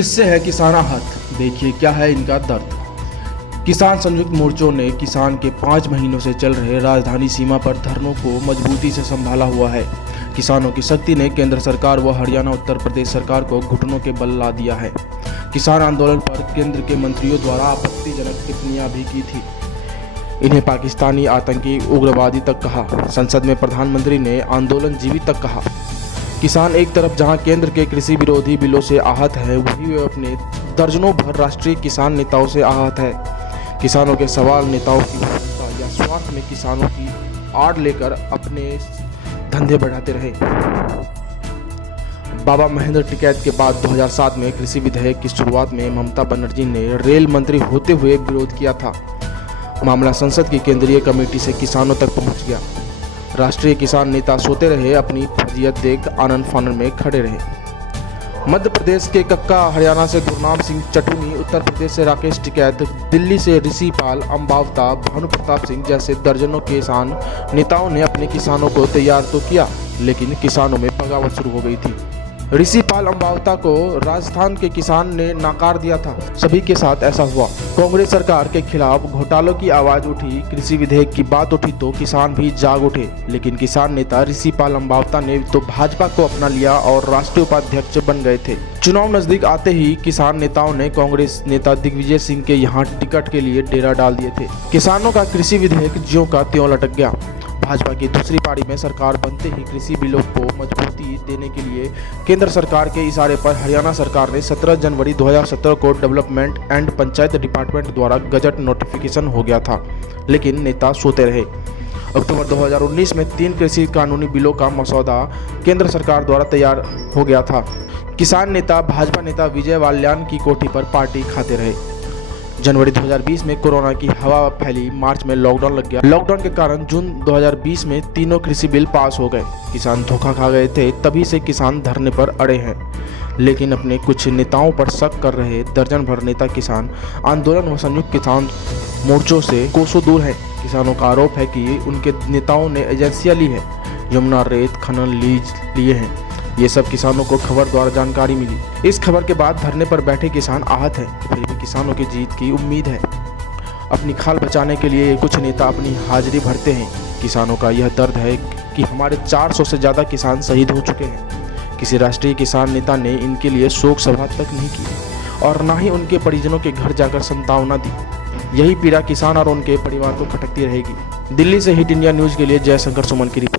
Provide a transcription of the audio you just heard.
किससे है किसान आहत, देखिए क्या है इनका दर्द। किसान संयुक्त मोर्चों ने किसान के 5 महीनों से चल रहे राजधानी सीमा पर धरनों को मजबूती से संभाला हुआ है। किसानों की शक्ति ने केंद्र सरकार व हरियाणा उत्तर प्रदेश सरकार को घुटनों के बल ला दिया है। किसान आंदोलन पर केंद्र के मंत्रियों द्वारा आपत्तिजनक टिप्पणियां भी की थी। इन्हें पाकिस्तानी आतंकी उग्रवादी तक कहा। संसद में प्रधानमंत्री ने आंदोलन जीवित तक कहा। किसान एक तरफ जहां केंद्र के कृषि विरोधी बिलों से आहत है, वहीं वे अपने दर्जनों भर राष्ट्रीय किसान नेताओं से आहत है। किसानों के सवाल नेताओं की भूमिका या स्वार्थ में किसानों की आड़ लेकर अपने धंधे बढ़ाते रहे। बाबा महेंद्र टिकैत के बाद 2007 में कृषि विधेयक की शुरुआत में ममता बनर्जी ने रेल मंत्री होते हुए विरोध किया था। मामला संसद की केंद्रीय कमेटी से किसानों तक पहुंच गया। राष्ट्रीय किसान नेता सोते रहे, अपनी फर्जियत देख आनन फानन में खड़े रहे। मध्य प्रदेश के कक्का, हरियाणा से गुरनाम सिंह चटुनी, उत्तर प्रदेश से राकेश टिकैत, दिल्ली से ऋषि पाल अम्बावता, भानु प्रताप सिंह जैसे दर्जनों किसान नेताओं ने अपने किसानों को तैयार तो किया, लेकिन किसानों में बगावत शुरू हो गई थी। ऋषि पाल अम्बावता को राजस्थान के किसान ने नकार दिया था। सभी के साथ ऐसा हुआ। कांग्रेस सरकार के खिलाफ घोटालों की आवाज उठी, कृषि विधेयक की बात उठी तो किसान भी जाग उठे। लेकिन किसान नेता ऋषि पाल अम्बावता ने तो भाजपा को अपना लिया और राष्ट्रीय उपाध्यक्ष बन गए थे। चुनाव नजदीक आते ही किसान नेताओं ने कांग्रेस नेता दिग्विजय सिंह के यहाँ टिकट के लिए डेरा डाल दिए थे। किसानों का कृषि विधेयक ज्यों का त्यों लटक गया। भाजपा की दूसरी पारी में सरकार बनते ही कृषि बिलों को मजबूती देने के लिए केंद्र सरकार के इशारे पर हरियाणा सरकार ने 17 जनवरी 2017 को डेवलपमेंट एंड पंचायत डिपार्टमेंट द्वारा गजट नोटिफिकेशन हो गया था, लेकिन नेता सोते रहे। अक्टूबर 2019 में 3 कृषि कानूनी बिलों का मसौदा केंद्र सरकार द्वारा तैयार हो गया था। किसान नेता भाजपा नेता विजय वाल्यान की कोठी पर पार्टी खाते रहे। जनवरी 2020 में कोरोना की हवा फैली, मार्च में लॉकडाउन लग गया। लॉकडाउन के कारण जून 2020 में तीनों कृषि बिल पास हो गए। किसान धोखा खा गए थे, तभी से किसान धरने पर अड़े हैं। लेकिन अपने कुछ नेताओं पर शक कर रहे दर्जन भर नेता किसान आंदोलन व संयुक्त किसान मोर्चों से कोसों दूर हैं। किसानों का आरोप है कि उनके नेताओं ने एजेंसियां ली है, यमुना रेत खनन लीज लिए हैं। ये सब किसानों को खबर द्वारा जानकारी मिली। इस खबर के बाद धरने पर बैठे किसान आहत हैं, फिर भी किसानों की जीत की उम्मीद है। अपनी खाल बचाने के लिए कुछ नेता अपनी हाजिरी भरते हैं। किसानों का यह दर्द है कि हमारे 400 से ज़्यादा किसान शहीद हो चुके हैं। किसी राष्ट्रीय किसान नेता ने इनके लिए शोक सभा तक नहीं की और ना ही उनके परिजनों के घर जाकर सांत्वना दी। यही पीड़ा किसान और उनके परिवार को खटकती रहेगी। दिल्ली से हिट इंडिया न्यूज़ के लिए जयशंकर सुमन की रिपोर्ट।